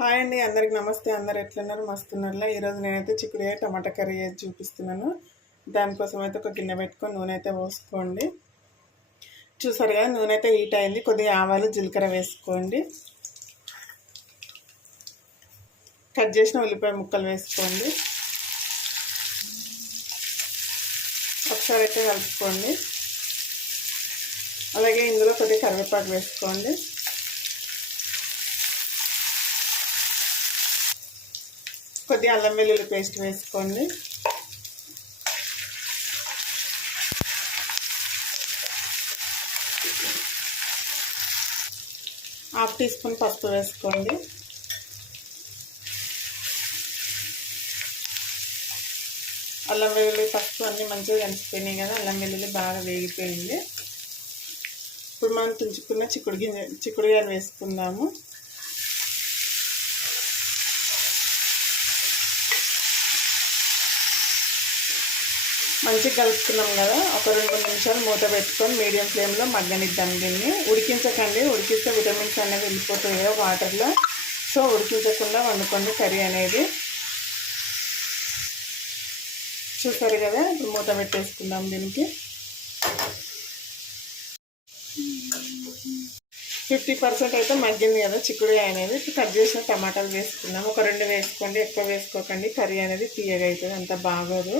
Hi అండి, అందరికి నమస్తే. అందరు ఎట్లున్నారు? మస్తున్నారులా. ఈరోజు నేనైతే చిక్కుడుకాయ టమాటా కర్రీ చేసి చూపిస్తున్నాను. దానికోసం అయితే ఒక గిన్నె పెట్టుకొని నూనె అయితే పోసుకోండి. చూసారు కదా, నూనె అయితే హీట్ అయింది. కొద్దిగా ఆవాలు జీలకర్ర వేసుకోండి. కట్ చేసిన ఉల్లిపాయ ముక్కలు వేసుకోండి. ఒకసారి అయితే కలుపుకోండి. అలాగే ఇందులో కొద్దిగా కరివేపాకు వేసుకోండి. కొద్దిగా అల్లం వెల్లుల్లి పేస్ట్ వేసుకోండి. హాఫ్ టీ స్పూన్ పసుపు వేసుకోండి. అల్లం వెల్లుల్లి పసుపు అన్నీ మంచిగా కలిసిపోయినాయి కదా. అల్లం వెల్లుల్లి బాగా వేగిపోయింది. ఇప్పుడు మనం తుంచుకున్న చిక్కుడుకాయలు వేసుకుందాము. మంచిగా కలుపుకున్నాం కదా. ఒక 2 నిమిషాలు మూత పెట్టుకొని మీడియం ఫ్లేమ్లో మగ్గనిద్దాం. దీన్ని ఉడికించకండి. ఉడికిస్తే విటమిన్స్ అనేవి వెళ్ళిపోతాయి కదా వాటర్లో. సో ఉడికించకుండా వండుకోండి కర్రీ అనేది. చూస్తారు కదా, ఇప్పుడు మూత పెట్టేసుకుందాం. దీనికి 50% అయితే మగ్గింది కదా చిక్కుడుకాయ అనేది. ఇప్పుడు కట్ చేసిన టమాటాలు వేసుకుందాం. ఒక 2 వేసుకోండి, ఎక్కువ వేసుకోకండి. కర్రీ అనేది తీయగా అవుతుంది, అంత బాగోదు.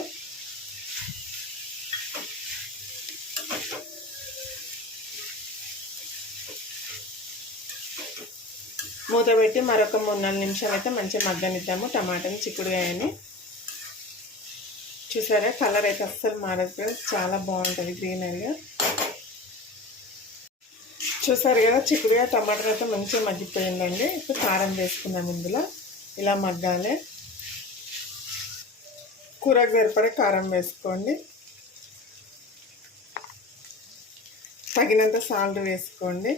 మూత పెట్టి మరొక 3-4 నిమిషాలు అయితే మంచిగా మగ్గనిద్దాము టమాటాని చిక్కుడుకాయని. చూసారా, కలర్ అయితే అస్సలు మారదు, చాలా బాగుంటుంది గ్రీనరీగా. చూసారు కదా, చిక్కుడుకాయ టమాటా అయితే మంచిగా మగ్గిపోయిందండి. ఇప్పుడు కారం వేసుకుందాం. ఇందులో ఇలా మగ్గాలి. కూరకు సరిపడే కారం వేసుకోండి. తగినంత సాల్ట్ వేసుకోండి.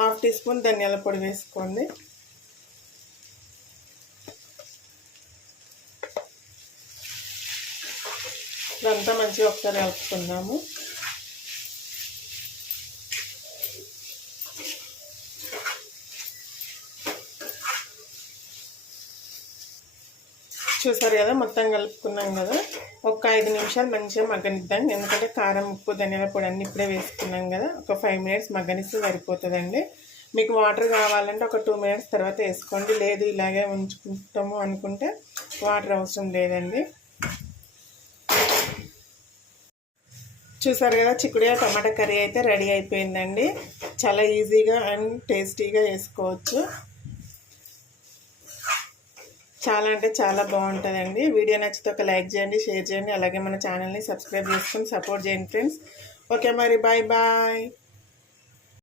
హాఫ్ టీ స్పూన్ ధనియాల పొడి వేసుకోండి. ఇదంతా మంచిగా ఒకసారి కలుపుకుందాము. చూసారు కదా, మొత్తం కలుపుకున్నాం కదా. ఒక 5 నిమిషాలు మంచిగా మగ్గనిద్దాం. ఎందుకంటే కారం, ఉప్పు, ధనియాల పొడి అన్నీ ఇప్పుడే వేసుకున్నాం కదా. ఒక 5 మినిట్స్ మగ్గనిస్తే సరిపోతుందండి. మీకు వాటర్ కావాలంటే ఒక 2 మినిట్స్ తర్వాత వేసుకోండి. లేదు ఇలాగే ఉంచుకుంటాము అనుకుంటే వాటర్ అవసరం లేదండి. చూసారు కదా, చిక్కుడుకాయ టమాటా కర్రీ అయితే రెడీ అయిపోయిందండి. చాలా ఈజీగా అండ్ టేస్టీగా చేసుకోవచ్చు. చాలా అంటే చాలా బాగుంటుందండి. వీడియో నచ్చితే ఒక లైక్ చేయండి, షేర్ చేయండి. అలాగే మన ఛానల్ని సబ్స్క్రైబ్ చేసుకొని సపోర్ట్ చేయండి ఫ్రెండ్స్. ఓకే మరి, బాయ్ బాయ్.